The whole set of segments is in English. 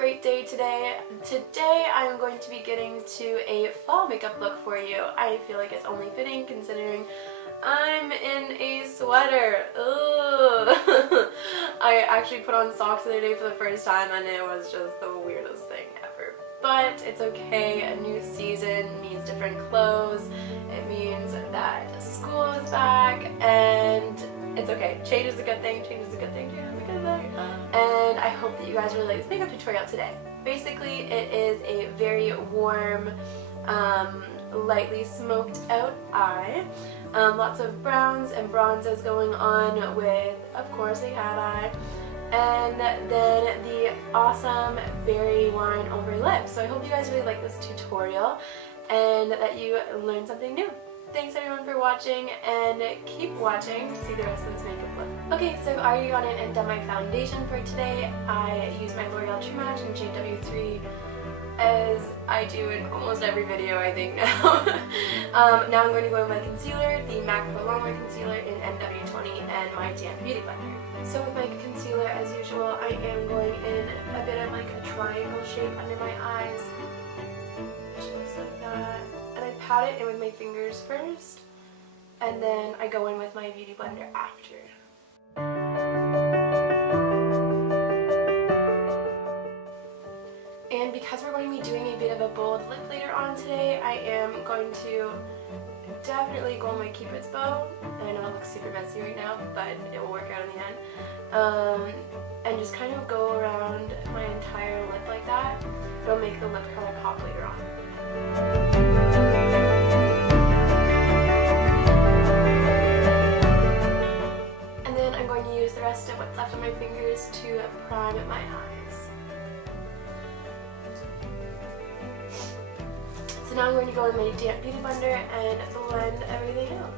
great day today. Today I'm going to be getting to a fall makeup look for you. I feel like it's only fitting considering I'm in a sweater. Ugh. I actually put on socks the other day for the first time and it was just the weirdest thing ever. But it's okay, a new season means different clothes. It means that school is back and it's okay. Change is a good thing, change is a good thing, change is a good thing. And I hope that you guys really like this makeup tutorial today. Basically, it is a very warm, lightly smoked out eye. Lots of browns and bronzes going on with, of course, a cat eye. And then the awesome berry wine ombre lips. So I hope you guys really like this tutorial and that you learned something new. Thanks everyone for watching and keep watching to see the rest of this makeup look. Okay, so I've already gone in and done my foundation for today. I used my L'Oreal True Match in shade W3 as I do in almost every video I think now. Now I'm going to go with my concealer, the MAC Pro Longwear Concealer in MW20 and my Damp Beauty Blender. So with my concealer, as usual, I am going in a bit of like a triangle shape under my eyes, which looks like that. And I pat it in with my fingers first, and then I go in with my Beauty Blender after. And because we're going to be doing a bit of a bold lip later on today, I am going to definitely go on my Cupid's bow. And I know it looks super messy right now, but it will work out in the end. And just kind of go around my entire lip like that. It'll make the lip color pop later on. And then I'm going to use the rest of what's left on my fingers to prime my eyes. So now I'm going to go in my Damp Beauty Blender and blend everything out.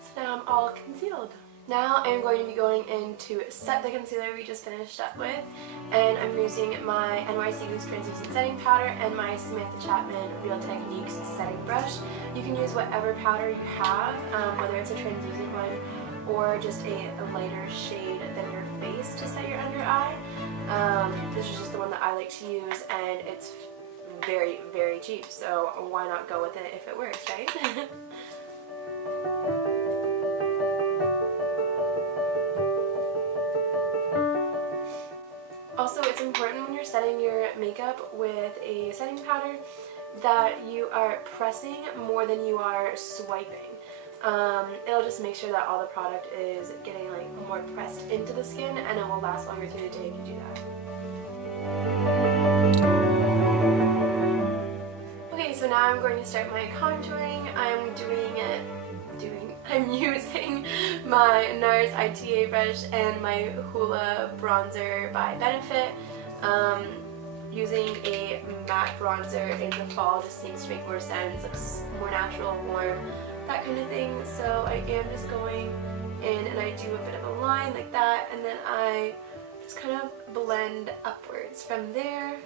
So now I'm all concealed. Now I'm going to be going in to set the concealer we just finished up with, and I'm using my NYC Loose Translucent Setting Powder and my Samantha Chapman Real Techniques setting brush. You can use whatever powder you have, whether it's a translucent one or just a lighter shade than your face to set your under eye. This is just the one that I like to use, and it's very, very cheap, so why not go with it if it works, right? Also, it's important when you're setting your makeup with a setting powder that you are pressing more than you are swiping. It'll just make sure that all the product is getting like more pressed into the skin, and it will last longer through the day if you do that. Okay, so now I'm going to start my contouring. I'm using my NARS ITA brush and my Hoola bronzer by Benefit. Using a matte bronzer in the fall just seems to make more sense. Looks more natural, warm, that kind of thing. So I am just going in and I do a bit of a line like that, and then I just kind of blend upwards from there.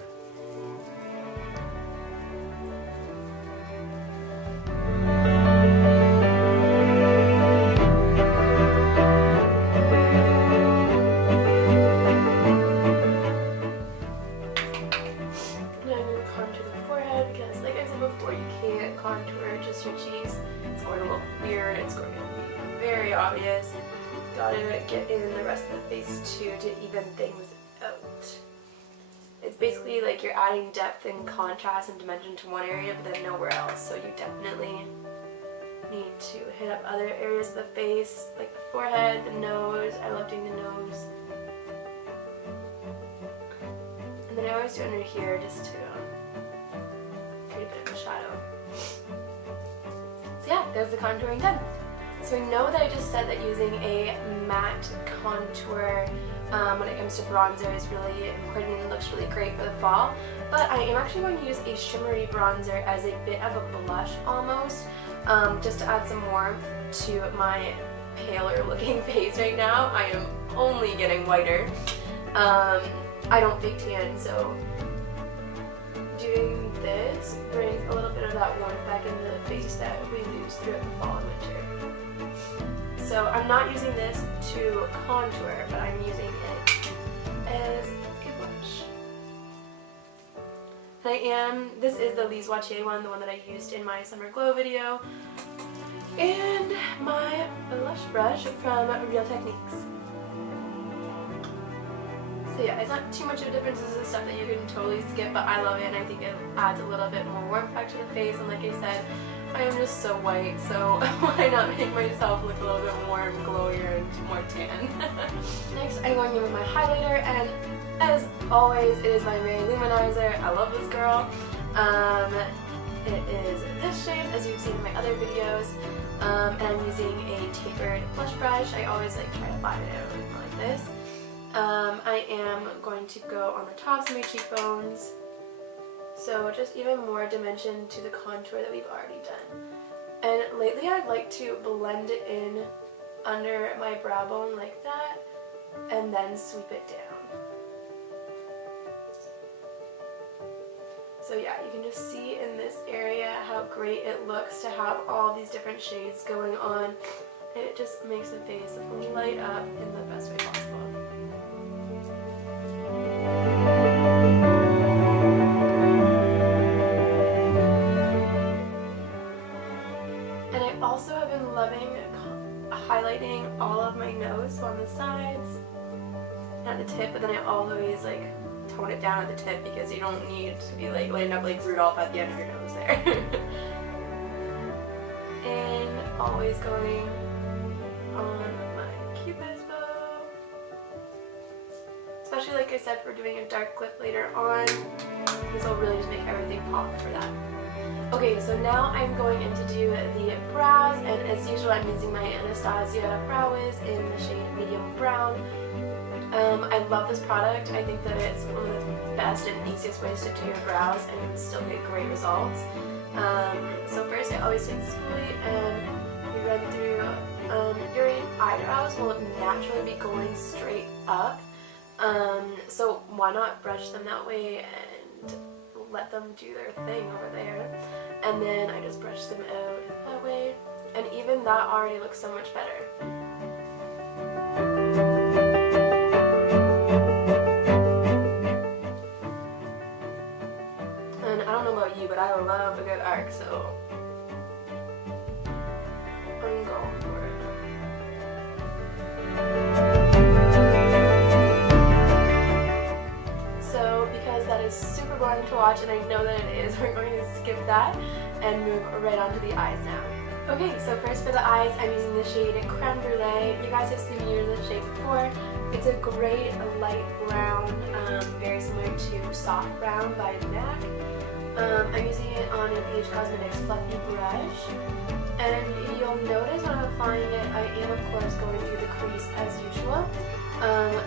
Contour just your cheeks. It's going to look weird, it's going to be very obvious. Gotta get in the rest of the face too to even things out. It's basically like you're adding depth and contrast and dimension to one area but then nowhere else, so you definitely need to hit up other areas of the face like the forehead, the nose. I love doing the nose. And then I always do under here just to create a bit of a shadow. So yeah, there's the contouring done. So I know that I just said that using a matte contour when it comes to bronzer is really important and looks really great for the fall, but I am actually going to use a shimmery bronzer as a bit of a blush almost, just to add some warmth to my paler looking face right now. I am only getting whiter. I don't fake tan, so just brings a little bit of that warmth back into the face that we lose throughout the fall and winter. So I'm not using this to contour, but I'm using it as a blush. This is the Lise Watier one, the one that I used in my Summer Glow video. And my blush brush from Real Techniques. So yeah, it's not too much of a difference. This is stuff that you can totally skip, but I love it and I think it adds a little bit more warmth back to the face. And like I said, I am just so white, so why not make myself look a little bit more glowier and more tan. Next, I'm going in with my highlighter, and as always, it is my Mary Luminizer. I love this girl. It is this shade, as you've seen in my other videos, and I'm using a tapered blush brush. I always try to flatten it out like this. I am going to go on the tops of my cheekbones, so just even more dimension to the contour that we've already done. And lately I'd like to blend it in under my brow bone like that, and then sweep it down. So yeah, you can just see in this area how great it looks to have all these different shades going on. It just makes the face light up in the best way possible. And I also have been loving highlighting all of my nose on the sides and at the tip, but then I always tone it down at the tip because you don't need to be lighting up like Rudolph at the end of your nose there. And always going on my cupid's bow. Especially like I said, for doing a dark lip later on, this will really just make everything pop for that. Okay, so now I'm going in to do the brows, and as usual I'm using my Anastasia Brow Wiz in the shade Medium Brown. I love this product. I think that it's one of the best and easiest ways to do your brows and still get great results. So first I always take the spoolie and we run through, your eyebrows will naturally be going straight up. So why not brush them that way and let them do their thing over there. And then I just brush them out that way. And even that already looks so much better. But I love a good arc, so I'm going for it. So because that is super boring to watch, and I know that it is, we're going to skip that and move right on to the eyes now. Okay, so first for the eyes, I'm using the shade Creme Brulee. You guys have seen me use this shade before. It's a great light brown, very similar to Soft Brown by MAC. I'm using it on a BH Cosmetics fluffy brush, and you'll notice when I'm applying it, I am of course going through the crease as usual,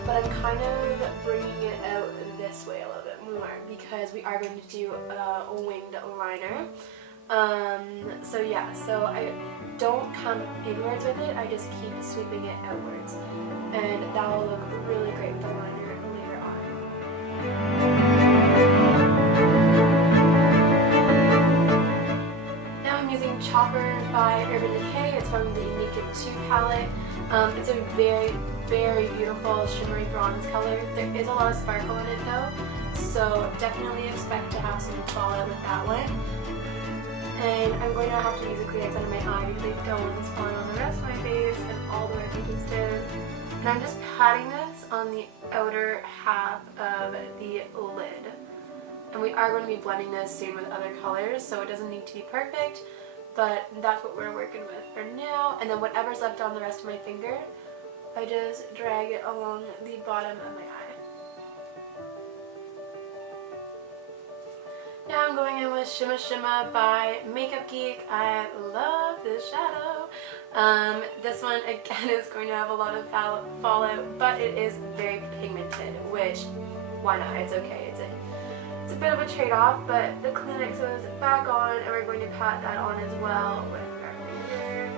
but I'm kind of bringing it out this way a little bit more because we are going to do a winged liner. So yeah, so I don't come inwards with it, I just keep sweeping it outwards, and that will look really great with the liner later on. Chopper by Urban Decay. It's from the Naked 2 palette. It's a very, very beautiful shimmery bronze color. There is a lot of sparkle in it though, so definitely expect to have some fallout with that one. And I'm going to have to use a Kleenex under my eye because I don't want this falling on the rest of my face and all the way from this down. And I'm just patting this on the outer half of the lid. And we are going to be blending this soon with other colors, so it doesn't need to be perfect. But that's what we're working with for now. And then whatever's left on the rest of my finger, I just drag it along the bottom of my eye. Now I'm going in with Shimma Shimma by Makeup Geek. I love this shadow. This one again is going to have a lot of fallout, but it is very pigmented, which, why not? It's okay. It's a bit of a trade-off, but the Kleenex is back on, and we're going to pat that on as well with our finger.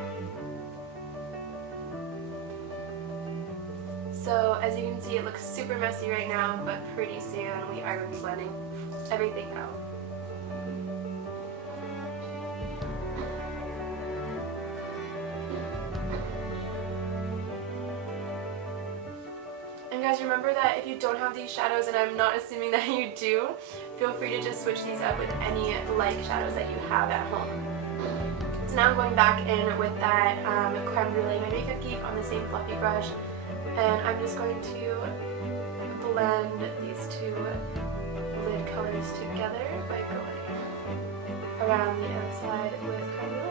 So as you can see, it looks super messy right now, but pretty soon we are going to be blending everything out. guys, remember that if you don't have these shadows, and I'm not assuming that you do, feel free to just switch these up with any like shadows that you have at home. So now I'm going back in with that Creme Brulee My Makeup Geek on the same fluffy brush, and I'm just going to blend these two lid colors together by going around the outside with Creme Brulee.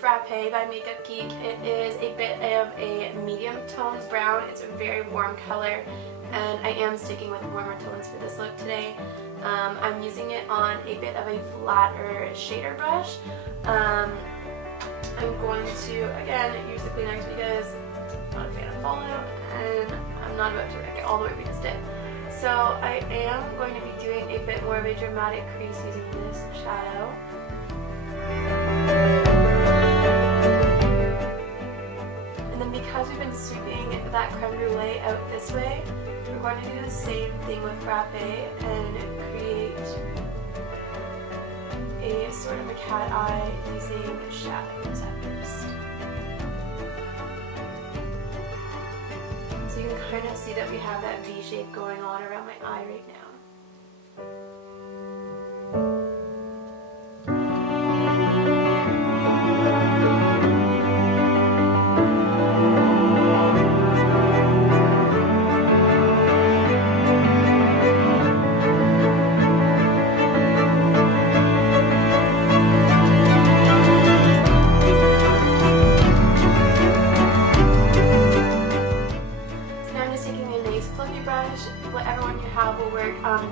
Frappe by Makeup Geek. It is a bit of a medium tone brown. It's a very warm color, and I am sticking with warmer tones for this look today. I'm using it on a bit of a flatter shader brush. I'm going to, again, use the Kleenex because I'm not a fan of fallout, and I'm not about to wreck it all the way we just did. So I am going to be doing a bit more of a dramatic crease using this shadow. Because we've been sweeping that creme brulee out this way, we're going to do the same thing with frappe and create a sort of a cat eye using shadows at first. So you can kind of see that we have that V shape going on around my eye right now.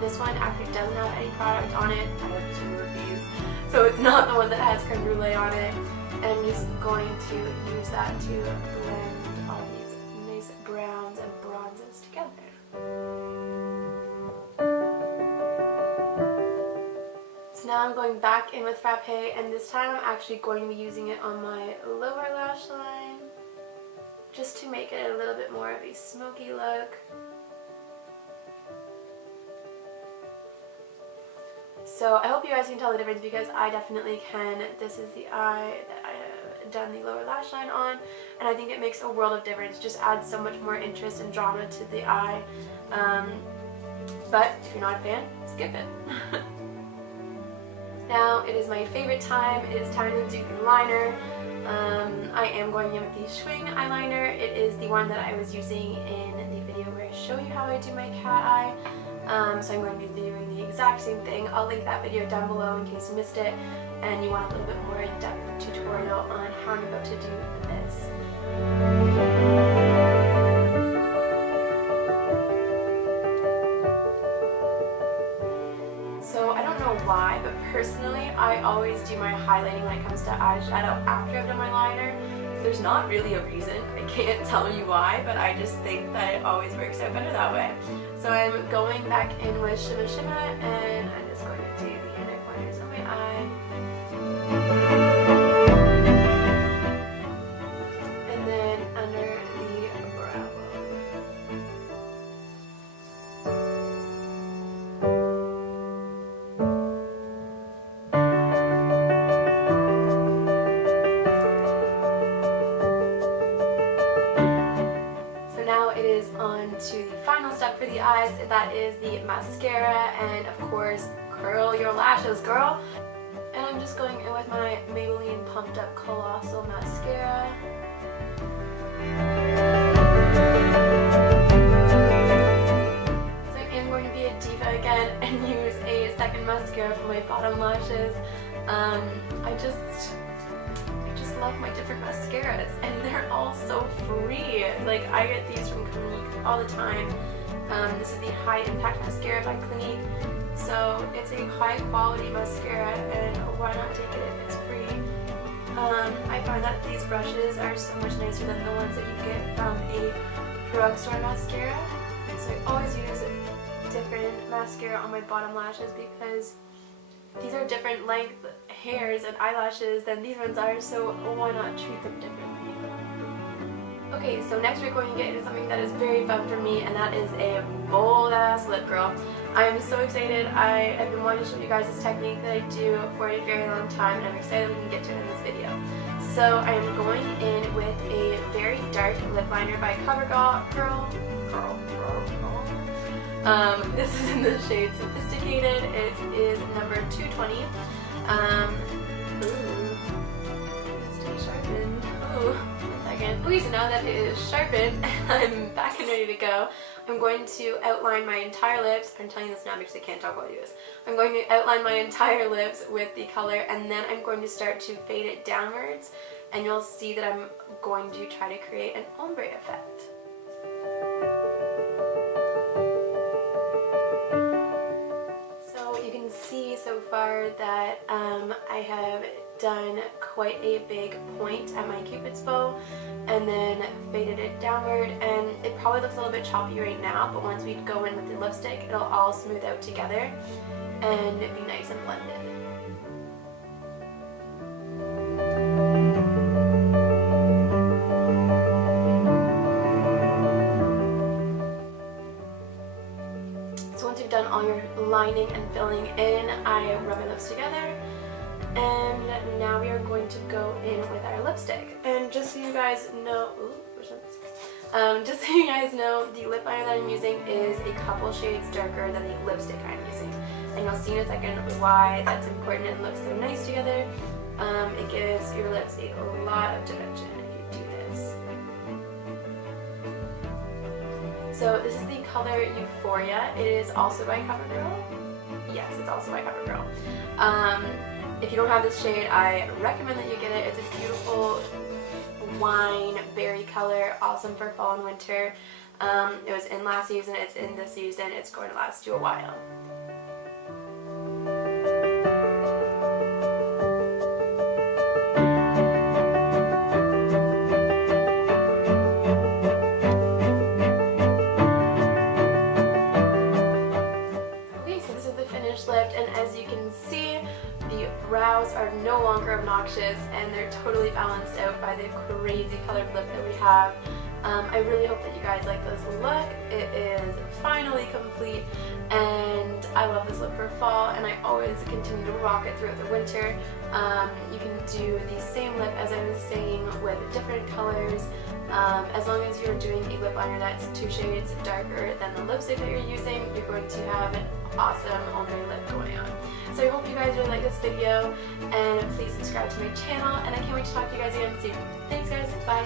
This one actually doesn't have any product on it. I have 2 of these, so it's not the one that has creme brulee on it. And I'm just going to use that to blend all these nice browns and bronzes together. So now I'm going back in with frappe, and this time I'm actually going to be using it on my lower lash line, just to make it a little bit more of a smoky look. So I hope you guys can tell the difference, because I definitely can. This is the eye that I have done the lower lash line on, and I think it makes a world of difference. Just adds so much more interest and drama to the eye. But if you're not a fan, skip it. Now it is my favorite time. It is time to do the liner. I am going in with the Schwing eyeliner. It is the one that I was using in the video where I show you how I do my cat eye. So I'm going to be doing the exact same thing. I'll link that video down below in case you missed it and you want a little bit more in-depth tutorial on how I'm about to do this. So I don't know why, but personally I always do my highlighting when it comes to eyeshadow after I've done my liner. There's not really a reason. I can't tell you why, but I just think that it always works out better that way. So I'm going back in with Shimma Shimma, and I'm just going to do the inner corners of my eye. And then under the brow bone. On to the final step for the eyes, that is the mascara, and of course curl your lashes, girl. And I'm just going in with my Maybelline Pumped Up Colossal Mascara. So I am going to be a diva again and use a second mascara for my bottom lashes. I just love my different mascaras, and they're all so free. Like, I get these from Clinique all the time. This is the High Impact Mascara by Clinique. So it's a high quality mascara, and why not take it if it's free? I find that these brushes are so much nicer than the ones that you get from a drugstore mascara. So I always use different mascara on my bottom lashes because these are different length hairs and eyelashes than these ones are, so why not treat them differently? Okay, so next we're going to get into something that is very fun for me, and that is a bold ass lip girl. I am so excited. I have been wanting to show you guys this technique that I do for a very long time, and I'm excited we can get to it in this video. So I am going in with a very dark lip liner by CoverGirl. This is in the shade Sophisticated. It is number 220. It's sharpened. Oh, 1 second. Okay, so now that it is sharpened, I'm back and ready to go. I'm going to outline my entire lips. I'm telling you this now because I can't talk while I do this. I'm going to outline my entire lips with the color, and then I'm going to start to fade it downwards, and you'll see that I'm going to try to create an ombre effect. So you can see so far that I have done quite a big point at my cupid's bow and then faded it downward, and it probably looks a little bit choppy right now, but once we go in with the lipstick it'll all smooth out together and be nice and blended. So once you've done all your lining and filling in, I rub my lips together. And now we are going to go in with our lipstick. And just so you guys know, just so you guys know, the lip liner that I'm using is a couple shades darker than the lipstick I'm using. And you'll see in a second why that's important and looks so nice together. It gives your lips a lot of dimension if you do this. So this is the color Euphoria. It is also by CoverGirl. Yes, it's also by CoverGirl. If you don't have this shade, I recommend that you get it. It's a beautiful wine berry color, awesome for fall and winter. It was in last season, it's in this season, it's going to last you a while. Okay, so this is the finished lip, and as you can see, the brows are no longer obnoxious and they're totally balanced out by the crazy colored lip that we have. I really hope that you guys like this look. It is finally complete, and I love this look for fall, and I always continue to rock it throughout the winter. You can do the same lip as I was saying with different colors. As long as you're doing a lip liner that's 2 shades darker than the lipstick that you're using, you're going to have an awesome ombre lip going on. So I hope you guys really like this video, and please subscribe to my channel, and I can't wait to talk to you guys again soon. Thanks guys, bye!